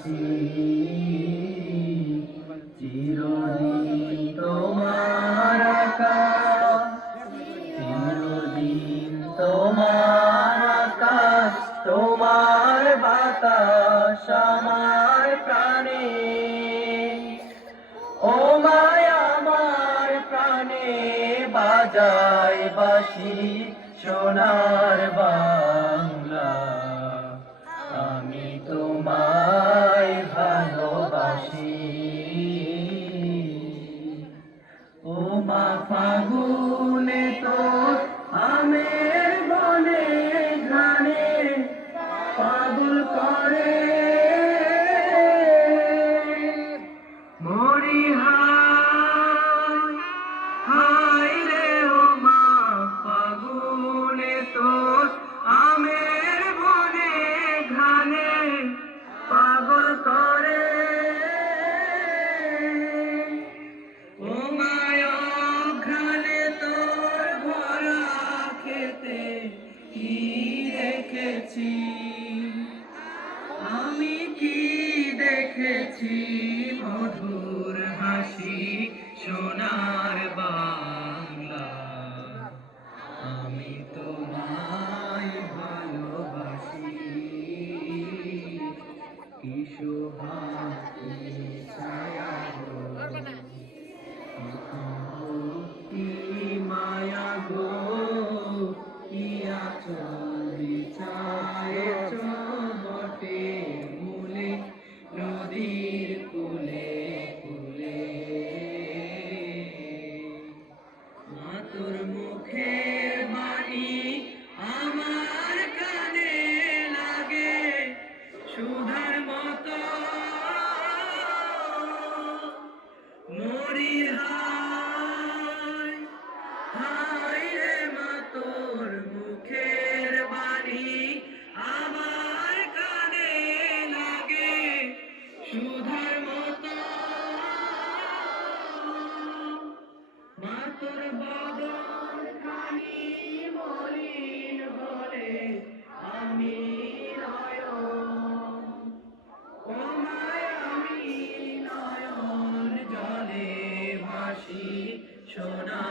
বাসি চিরদিন তোমার আকাশ, চিরদিন তোমার আকাশ, তোমার বাতাস আমার প্রাণে। ও মায়া আমার প্রাণে বাজায় বাঁশি সোনার বাংলা, আমি তোমায় ভালোবাসি। ও মা ফাগুনে তোর আমের বনে ঘ্রাণে পাগল করে মরি হায় হায় রে। ও মা ফাগুনে তোর আমের বনে ঘ্রাণে পাগল করে। ও মায়া ঘ্রাণে তোর ভরা খেতে কি দেখেছি, আমি কি দেখেছি মধুর হাসি সোনার বাংলা, আমি তোমায় ভালোবাসি। কি শোভা কি ছায়া গো, কি মায়া গো, কি আঁচল বিছায়েছ বটে মূলে নদীর কূলে কূলে। মা তোর মুখের বাণী আমার কানে লাগে সুধার মতো, মরি হায় হায় রে। মা তোর মুখের বাণী আমার কানে লাগে সুধার মতো, মা তোর বদন খানি মলিন হলে আমি নয়ন, ও মায় আমি নয়ন জলে ভাসি সোনা